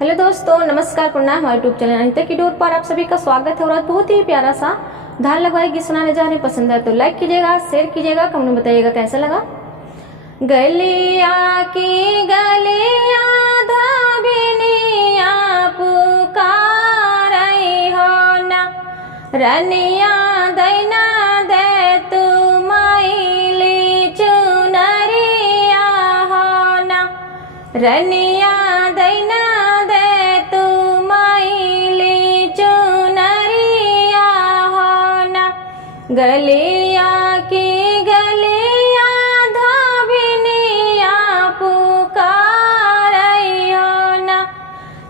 Hello दोस्तों, नमस्कार, प्रणाम। हमारे यूट्यूब चैनल अनिता की डोर पर आप सभी का स्वागत है। और आज बहुत ही प्यारा सा धार लगवाई गीत सुनाने जा रहे हैं। पसंद है तो लाइक कीजिएगा, शेयर कीजिएगा, कमेंट में बताइएगा कैसा लगा। गलिया की गलिया धाबिनिया पुकार हो ना, रनिया दैना दे तू माइली चुनरिया हो ना, रनिया दैना दे तू माइली चुनरिया हो ना। गलिया की गलिया धाबिनिया पुकार हो ना,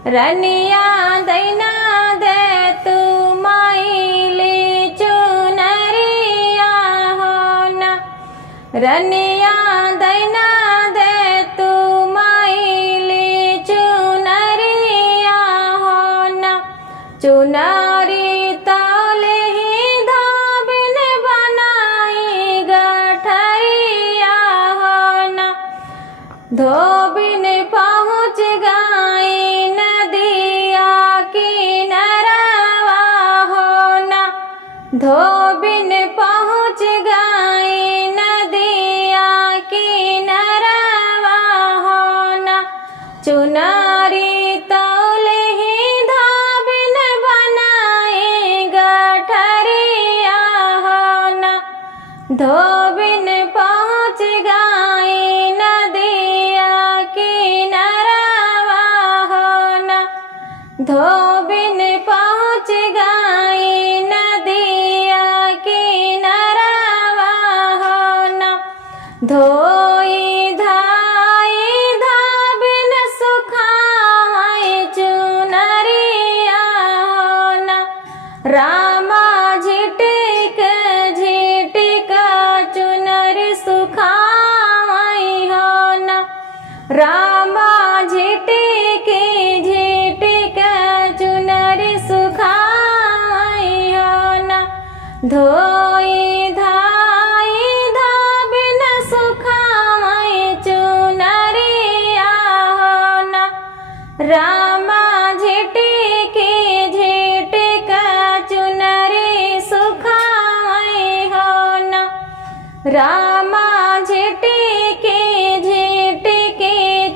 रनिया दैना दे तू माइली चुनरिया हो ना, रनिया दैना दे तू माइली चुनरिया हो ना। चुनरी तौले ही धाबिन बनाई गठरिया हो ना, धोबिन पहुँच गई नदिया किनारवा हो ना, धोबिन पहुँच गई नदिया किनारवा हो ना। चुनरी तौले ही धाबिन बनाई गठरिया हो ना, धोबिन पहुँच गई नदिया किनारवा हो ना, धोबिन पहुँच गई नदिया किनारवा हो ना। धोई धाई धाबिन सुखाई चुनरिया हो ना, रामा झिटिक झिटिक चुनरी सुखाई हो ना, रामा झिटिक झिटिक चुनरी सुखाई हो ना। धोई धाई धाबिन सुखाई चुनरिया हो ना, रामा झिटिक झिटिक चुनरी सुखाई हो ना, रामा झिटिक झिटिक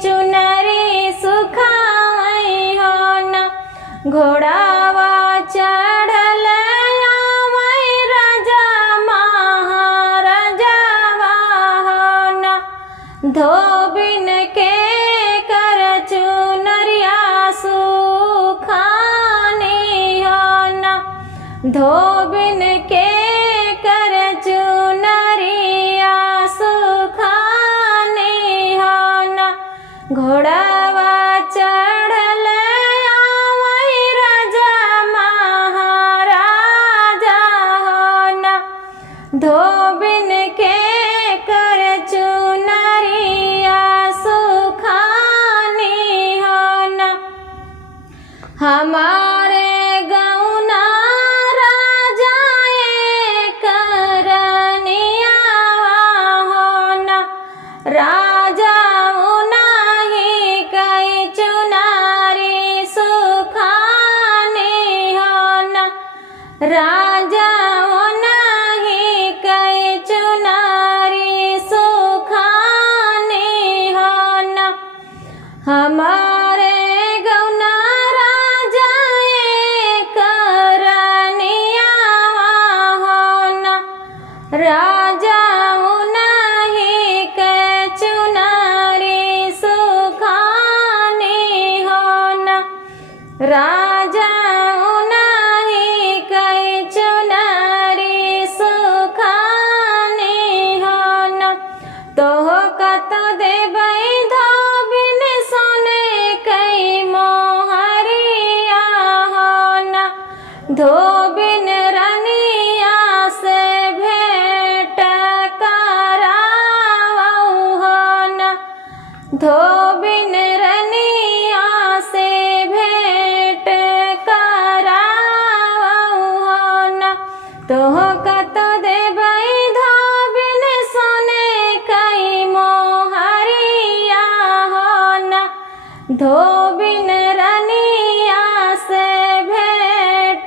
चुनरी सुखाई हो ना। घोड़ावा चढ़ल आवै राजा महाराजावा हो ना, धोबिन के कर चुनरिया सुखानी हो ना, धोबिन के कर चुनरिया सुखानी हो ना। घोड़ावा चढ़ल आवै राजा महाराजा हो ना, धोबिन के कर चुनरिया सुखानी हो ना। हमारे गौना राजा करनिया हो ना, राजा उनाही कई चुनारी सुखानी हो ना, राजा उनाही कई चुनारी सुखानी हो ना। हमारे गौना राजा करनिया हो ना, राजा उनाही के चुनारी सुखानी हो ना, राजा उनाही के चुनारी सुखानी हो ना। तोह कत देबै धाबिन सोने कई मोहरिया हो ना, धोबिन रनिया से भेंट करावौ हो ना, धोबिन रनिया से भेंट करावौ हो ना। तोह कत देबै धाबिन सोने कई मोहरिया हो ना, धो धोबिन रनिया से भेंट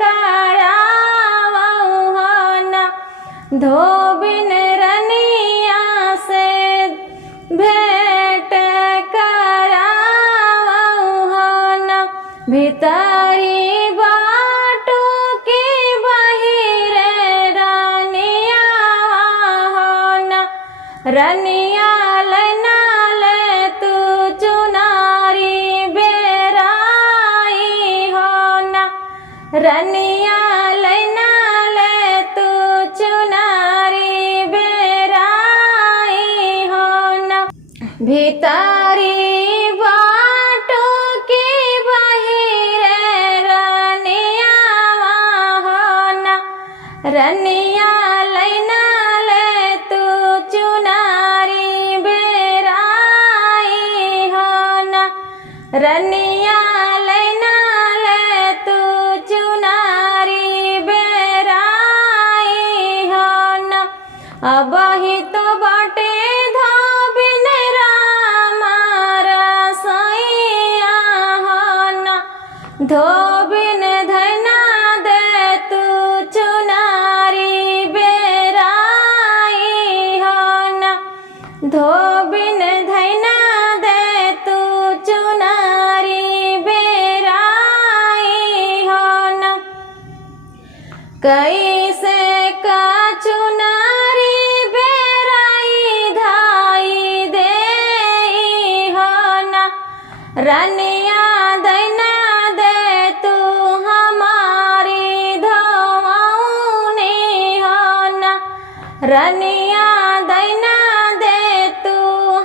करावहु हो न, धोबिन रनिया से भेंट करावहु हो न। भीतरी बाटू की बहिरे रनिया हो न, रनिया लैना ले तू चुनारी बेराई हो न, रनिया लैना ले तू चुनारी बेराई हो न। भीतरी बाटू की बहिरे रनिया हो न, रनिया लैना ले तू चुनारी बेराई हो न, रनिया लैना ले तू चुनारी बेराई हो न। अबही तो बाटे धोबिन रामा रसोइया हो न, धोबिन धैना दे तू चुनारी बेराई हो न, धोबिन धैना दे तू चुनारी बेराई हो न। कैसे का चुनारी बेराई धाई दे हो न, रनिया दैना दे तू हमारी धोवनी हो न, रनिया दैना दे तू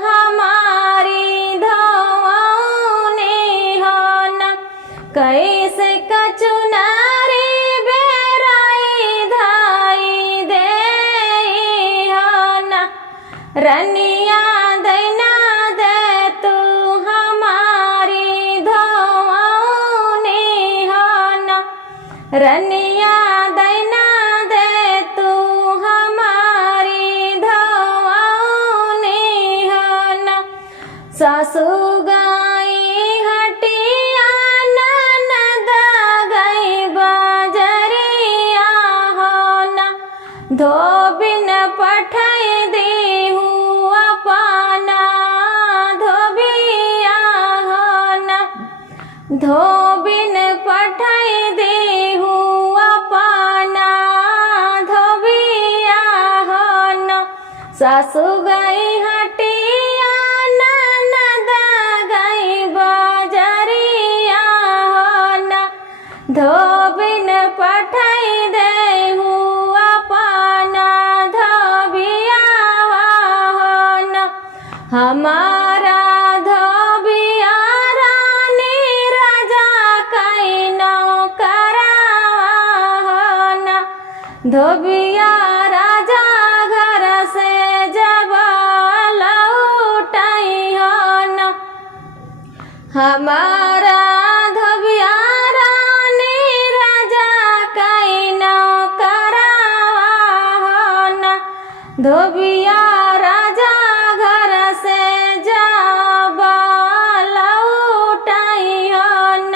हमारी धोवनी हो न। कैसे का चुनारी बेराई धाई दे हो न, रनिया दैना दे तू हमारी धोवनी हो न, रनिया दैना दे तू हमारी धोवनी हो न। सासू गाई हटिया ननद गई बजरिया हो न, धोबिन पठाई देहु अपना धोबिया हो न, धोबिन पठाई देहु अपना धोबिया हो न। सासू गई हटिया ननद गई बजरिया हो न, धोबिन पठाई देहु अपना धोबिया हो न। हमारा धोबिया रानी राजा कई नौकरवा हो न, धोबिया राजा घर से जब लौटाई हो न, हमारा धोबिया रानी राजा कई नौकरवा हो न, धोबिया राजा घर से जब लौटाई हो न।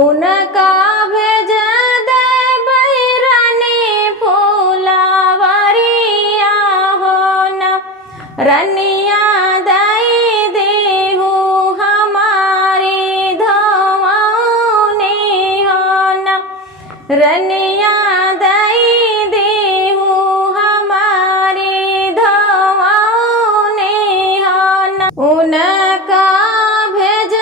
उनका भेज दे बैरानी फूलवरिया हो न, रनिया दई देहु हमारी धोवनी हो न, रनिया दई देहु हमारी धोवनी हो न। उनका भेज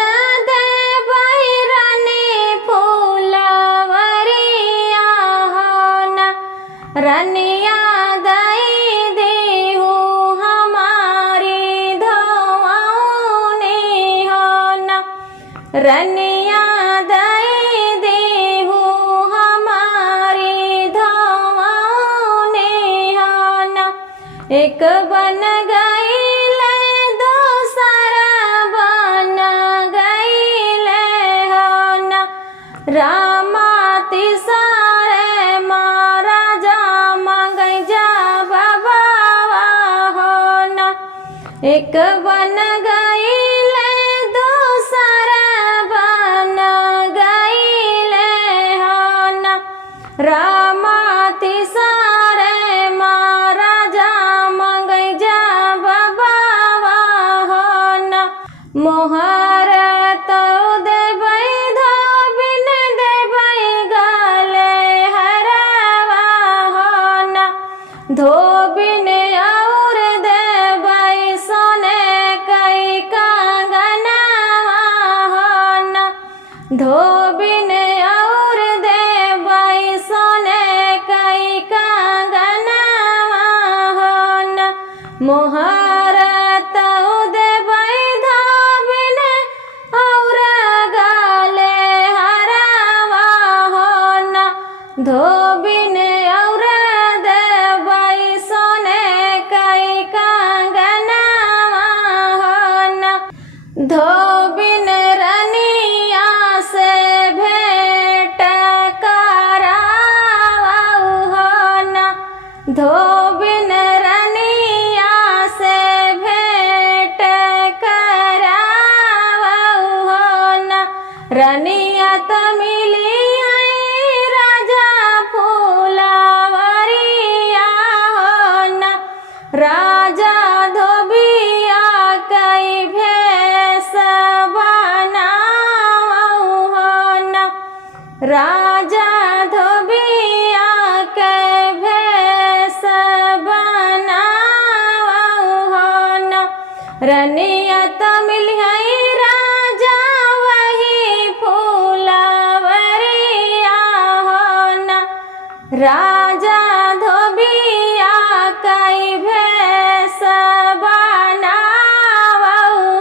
दे बैरानी फूलवरिया हो न, रनिया दई देहु हमारी धोवनी हो न, रनिया दई देहु हमारी धोवनी हो न। एक बन गई ले दूसरा बन गई ले हो न, रामा तिसारे महाराजा मंगई जा बाबा हो न। एक बन गई ले दूसरा मोहर तो देबै धोबिन देबै गले हरवा हो न धोबिन और देबै सोने कई कंगनवा हो न धोबिन और देबै सोने कई कंगनवा हो न मोहर तो देबै धोबिन और गले हरवा हो न धोबिन और देबै सोने कई कंगनवा हो न धोबिन रनिया से भेंट करावा हो न धोबिन रनिया से भेंट करावा हो न रनिया तो मिली है राजा फूलवरिया हो न राजा धोबिया कई भेष बनावा हो न राजा धोबिया कई भेष बनावा हो न रनिया तो मिली है राजा वही फूलवरिया हो न राजा धोबिया कई भेष बनावा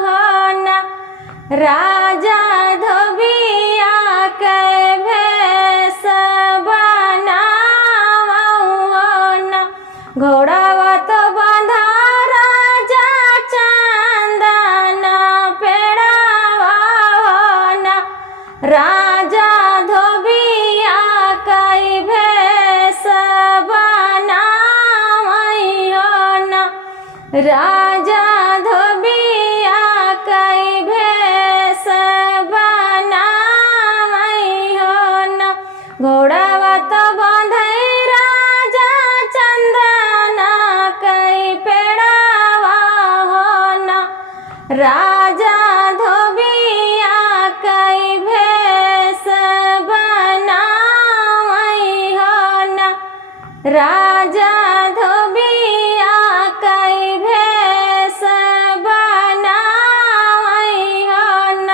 हो न राजा धोबिया कई भेष बनावा हो न घोड़ावा तो बांधा राजा चंदन पेड़ावा हो न राजा धोबिया कई भेष बनावा हो न राजा धोबिया कई भेष बनावा हो न घोड़ावा तो बांधै राजा चंदन कई पेड़ावा हो न राजा धोबिया कई भेष बनावा हो न राजा धोबिया कई भेष बनावा हो न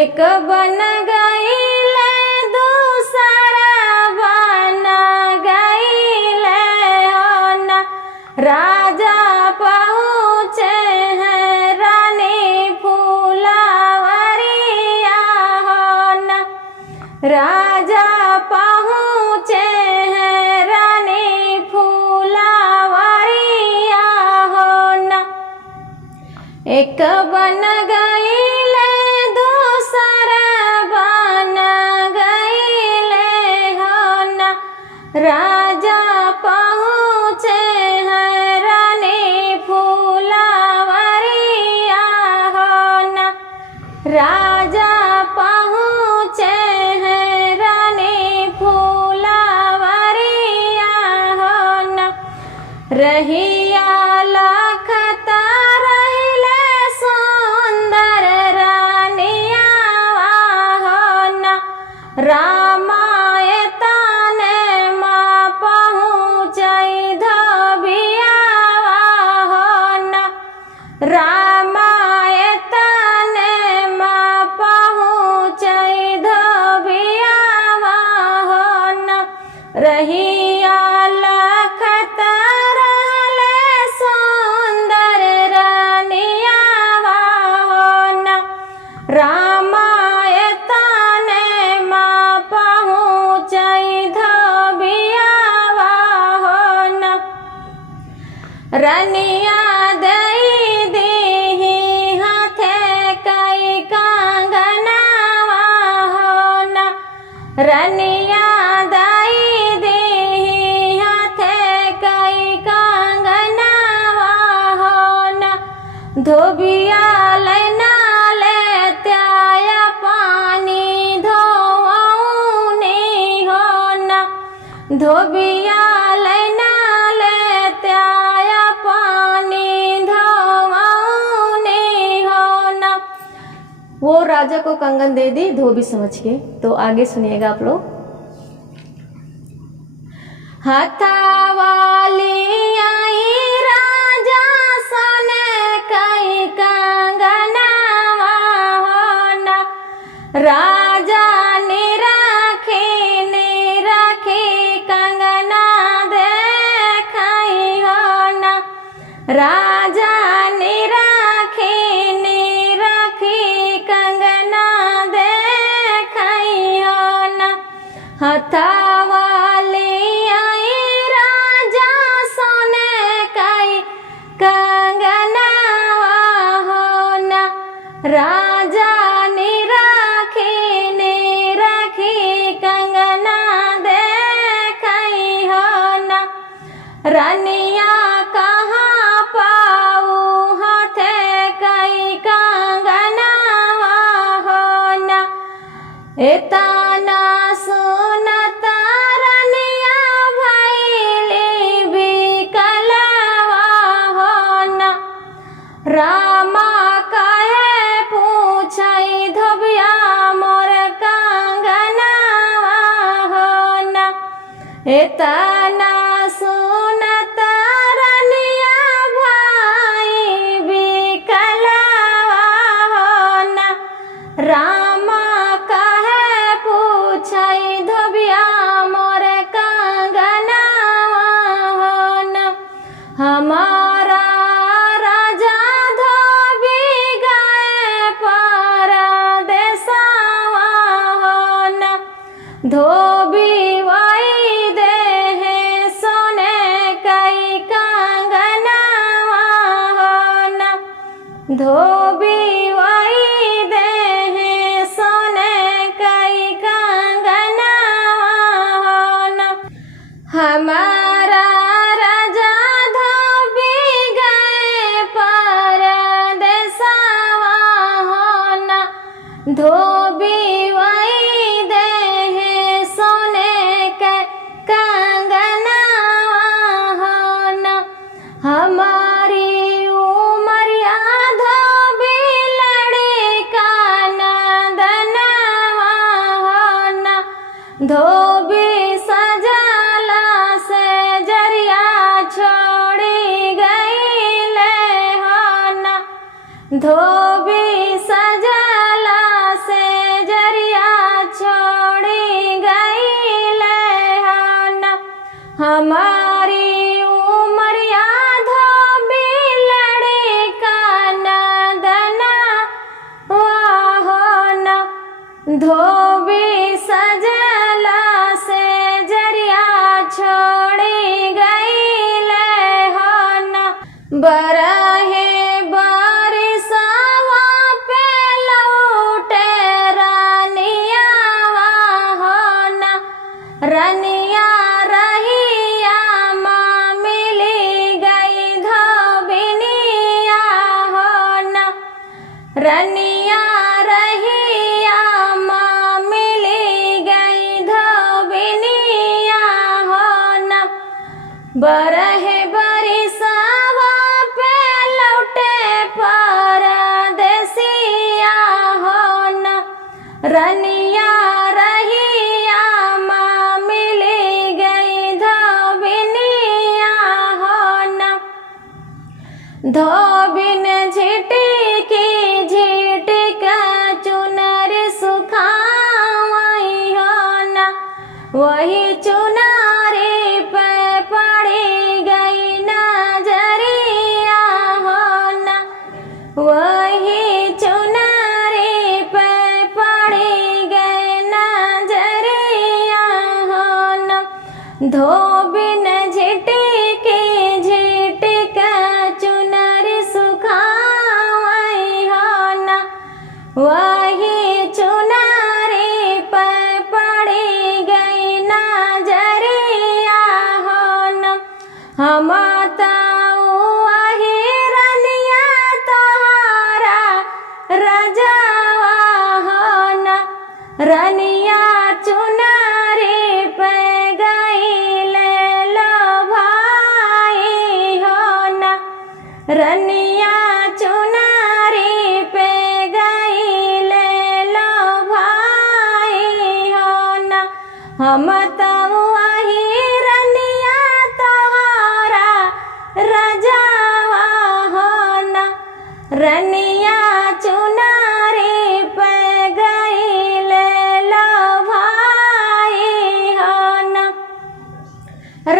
एक बन गईले दूसरा बन गईले हो न राजा पहुँचे हैं रानी फूलवरिया हो न राजा पहुँचे हैं रानी फूलवरिया हो न एक बन गईले दूसरा बन गईले हो न राजा पहुँचे हैं रानी फूलवरिया हो न राजा पहुँचे हैं रानी फूलवरिया हो न रहिया लखत रहिले सुंदर रानिया हो न रामायतने माँ पहुँचै धोबिया हो न रामायतने माँ पहुँचै धोबिया हो न रहिया लखत रहले सुंदर रानिया हो न रामायतने माँ पहुँचै धोबिया हो न रनिया दई दीही हाथे कई कंगनवा हो न रनिया दई दीही हाथे कई कंगनवा हो न धोबिया लेना ले त्याया पानी धोवनी हो न धोबिया लेना ले त्याया पानी धोवनी हो न वो राजा को कंगन दे दी धोबी समझ के। तो आगे सुनिएगा आप लोग। हथावाली आई राजा सोने कई कंगनवा होना, राजा ने राखी कंगना देखई होना, राजा ने राखी कंगना देखई होना। हथावाली आई राजा सोने कई कंगनवा होना, राजा ने राखी कंगना देखई होना। रानिया कहाँ पाऊ हाथे कई कंगनवा होना, एतना सुनता रानिया भैली बिकलवा होना, रामा कहे पूछई धोबिया मोर कंगनवा होना, एतना सुनता रानिया भाई बिकलवा होना, रामा कहे पूछई धोबिया मोर कंगनवा होना। हमारा राजा धोबी गए परदेसवा होना, धोबी वही देहे सोने कई कंगनवा होना, धोबी वही देहे सोने कई कंगनवा होना। हमारा राजा धोबी गए परदेसवा होना, धोबी वही देहे सोने के कंगनवा होना। हमारी उमरिया धोबी लड़का नंदनवा होना, धोबी सजला से जरिया छोड़ी गईले होना, धोबी सजला से जरिया छोड़ी गईले होना। हमारी उमरिया धोबी लड़का नंदनवा होना, धोबी सजला से जरिया छोड़ी गईले होना। बरहे बारिशवा पे लौटे रानियावा होना, रानिया रहिया माँ मिली गई धोबिनिया होना, रानिया रहिया माँ मिली गई धोबिनिया होना। बरहे बारिशवा पे लौटे परदेसिया होना, रानिया रहिया माँ मिली गई धोबिनिया होना। धोबिन झिटिक चुनर सुखाई होना, वही चुनारी पे पड़ी गई नजरिया होना, वही चुनारी पे पड़ी गई नजरिया होना। धोबिन झिटिक चुनर सुखाई होना, वही चुनारी पे पड़ी गई नजरिया होना। हम वही रनिया तोहरा रजवा होना, रनिया चुनारी पे गई ले लो भाई होना, रनिया चुनारी पे गई हम तऊ आही रनिया तोहरा रजावा हो ना। रनिया चुनारी पे गईले लो भाई हो ना।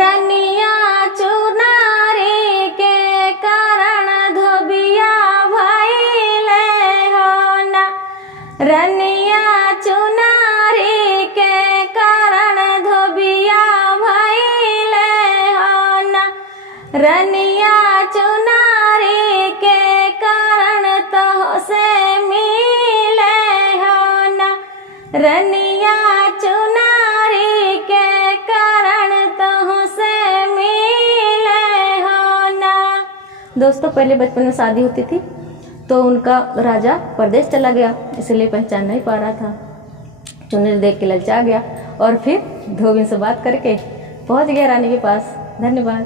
रनिया चुनारी के कारण धोबिया भइले हो ना। रनिया चुनारी के कारण धोबिया भइले हो ना। रनिया चुनारी के कारण तो से मिले हो ना। रनिया चुनारी के कारण तो से मिले हो ना। दोस्तों पहले बचपन में शादी होती थी तो उनका राजा परदेश चला गया, इसलिए पहचान नहीं पा रहा था। चुनरी देख के ललचा गया और फिर धोबिन से बात करके पहुंच गया रानी के पास। धन्यवाद।